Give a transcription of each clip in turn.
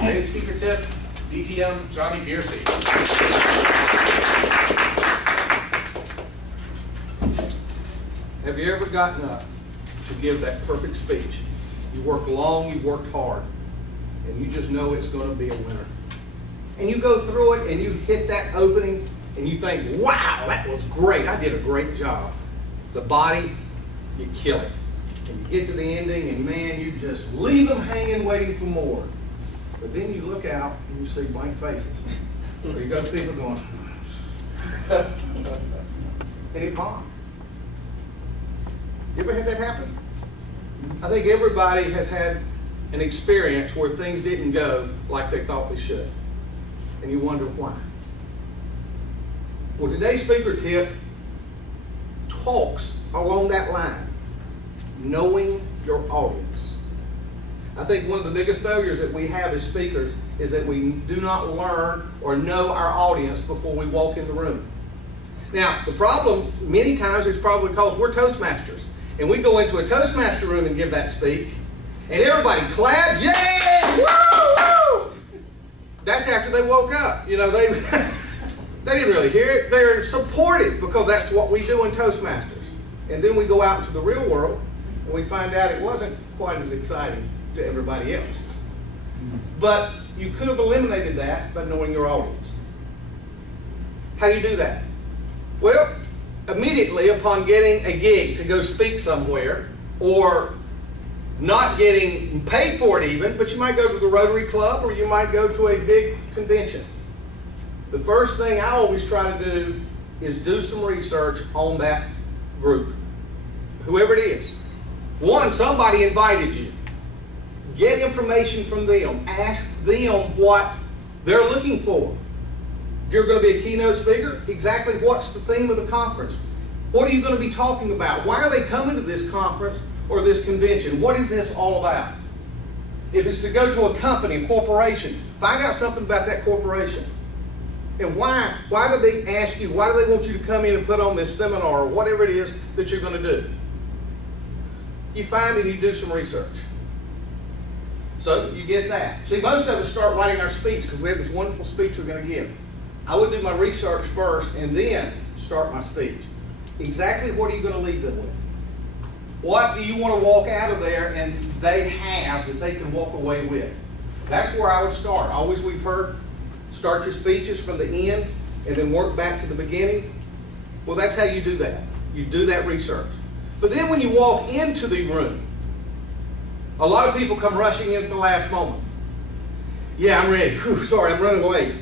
Today's speaker tip, DTM Johnny Piercy. Have you ever gotten up to give that perfect speech? You worked long, you worked hard, and you just know it's going to be a winner. And you go through it and you hit that opening and you think, wow, that was great. I did a great job. The body, you kill it. And you get to the ending and man, you just leave them hanging waiting for more. But then you look out and you see blank faces. Or you got people going, and it bombed. You ever had that happen? I think everybody has had an experience where things didn't go like they thought they should. And you wonder why. Well, today's speaker tip talks along that line. Knowing your audience. I think one of the biggest failures that we have as speakers is that we do not learn or know our audience before we walk in the room. Now, the problem many times is probably because we're Toastmasters. And we go into a Toastmaster room and give that speech, and everybody clap, yay, woo, woo! That's after they woke up. You know, they didn't really hear it. They're supportive because that's what we do in Toastmasters. And then we go out into the real world, and we find out it wasn't quite as exciting to everybody else. But you could have eliminated that by knowing your audience. How do you do that? Well, immediately upon getting a gig to go speak somewhere, or not getting paid for it even, but you might go to the Rotary Club or you might go to a big convention. The first thing I always try to do is do some research on that group, whoever it is. One, somebody invited you. Get information from them. Ask them what they're looking for. If you're going to be a keynote speaker, exactly what's the theme of the conference? What are you going to be talking about? Why are they coming to this conference or this convention? What is this all about? If it's to go to a company, a corporation, find out something about that corporation. And why do they ask you? Why do they want you to come in and put on this seminar or whatever it is that you're going to do? You find and you do some research. So you get that. See, most of us start writing our speech because we have this wonderful speech we're going to give. I would do my research first and then start my speech. Exactly what are you going to leave them with? What do you want to walk out of there and they have that they can walk away with? That's where I would start. Always we've heard, start your speeches from the end and then work back to the beginning. Well, that's how you do that. You do that research. But then when you walk into the room, a lot of people come rushing in at the last moment. Yeah, I'm ready. Whew, sorry, I'm running away.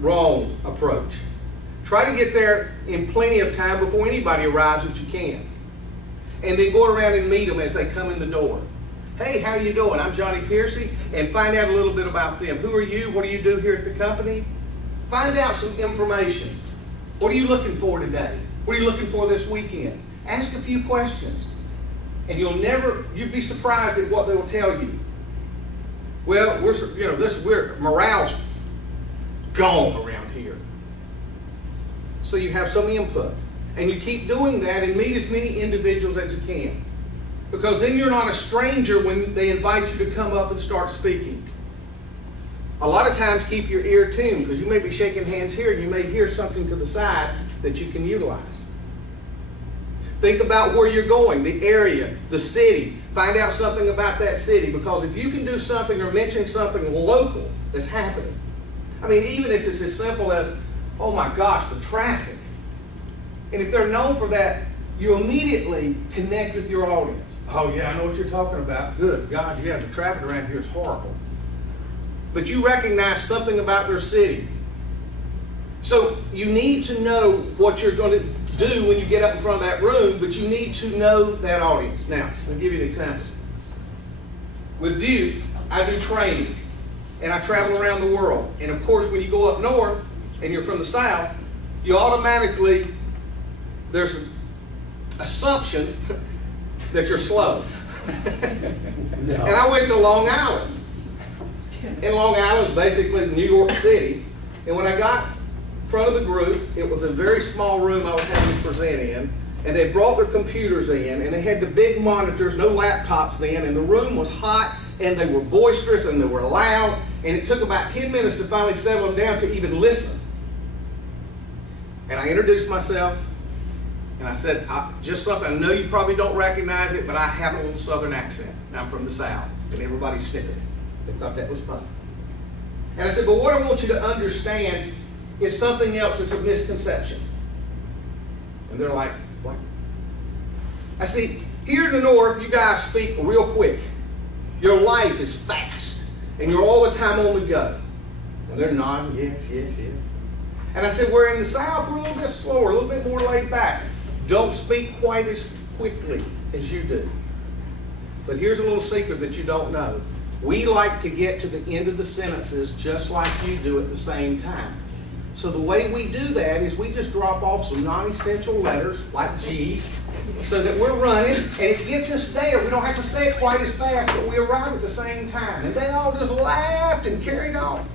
Wrong approach. Try to get there in plenty of time before anybody arrives if you can. And then go around and meet them as they come in the door. Hey, how are you doing? I'm Johnny Piercy, and find out a little bit about them. Who are you? What do you do here at the company? Find out some information. What are you looking for today? What are you looking for this weekend? Ask a few questions. And you'd be surprised at what they will tell you. Well, morale's gone around here. So you have some input. And you keep doing that and meet as many individuals as you can. Because then you're not a stranger when they invite you to come up and start speaking. A lot of times keep your ear tuned because you may be shaking hands here and you may hear something to the side that you can utilize. Think about where you're going, the area, the city. Find out something about that city because if you can do something or mention something local that's happening. I mean, even if it's as simple as, oh my gosh, the traffic. And if they're known for that, you immediately connect with your audience. Oh yeah, I know what you're talking about. Good God, yeah, the traffic around here is horrible. But you recognize something about their city. So you need to know what you're going to do when you get up in front of that room, but you need to know that audience. Now, I'll give you an example. With Duke, I do training, and I travel around the world. And of course, when you go up north, and you're from the south, you automatically, there's an assumption that you're slow. No. And I went to Long Island. And Long Island is basically New York City. And when I got in front of the group, it was a very small room I was having to present in. And they brought their computers in, and they had the big monitors, no laptops then, and the room was hot, and they were boisterous and they were loud, and it took about 10 minutes to finally settle them down to even listen. And I introduced myself, and I said, just something, I know you probably don't recognize it, but I have a little southern accent. I'm from the South, and everybody snickered. They thought that was funny. And I said, but what I want you to understand is something else that's a misconception. And they're like, what? I see, here in the North, you guys speak real quick. Your life is fast, and you're all the time on the go. And they're nodding, yes, yes, yes. And I said, we're in the South, we're a little bit slower, a little bit more laid back. Don't speak quite as quickly as you do. But here's a little secret that you don't know. We like to get to the end of the sentences just like you do at the same time. So the way we do that is we just drop off some non-essential letters, like G's, so that we're running, and it gets us there. We don't have to say it quite as fast, but we arrive at the same time. And they all just laughed and carried on.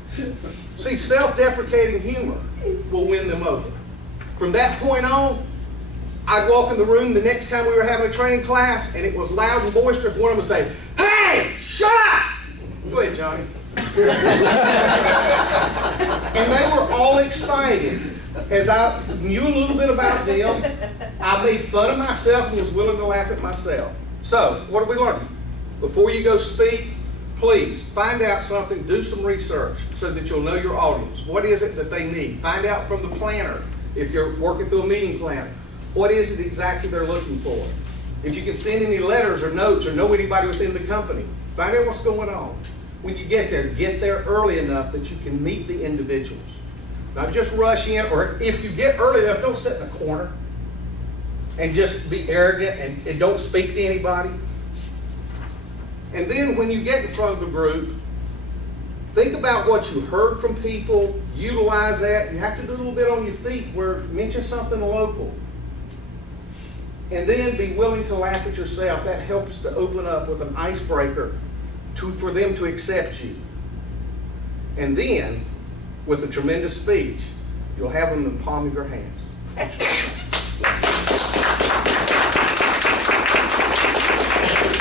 See, self-deprecating humor will win them over. From that point on, I'd walk in the room the next time we were having a training class, and it was loud and boisterous. One of them would say, "Hey, shut up!" Go ahead, Johnny. And they were all excited. As I knew a little bit about them, I made fun of myself and was willing to laugh at myself. So, what have we learned? Before you go speak, please find out something, do some research so that you'll know your audience. What is it that they need? Find out from the planner, if you're working through a meeting planner, what is it exactly they're looking for. If you can send any letters or notes or know anybody within the company, find out what's going on. When you get there early enough that you can meet the individuals. Not just rush in, or if you get early enough, don't sit in a corner and just be arrogant and don't speak to anybody. And then when you get in front of the group, think about what you heard from people, utilize that. You have to do a little bit on your feet where mention something local. And then be willing to laugh at yourself. That helps to open up with an icebreaker for them to accept you. And then, with a tremendous speech, you'll have them in the palm of your hands.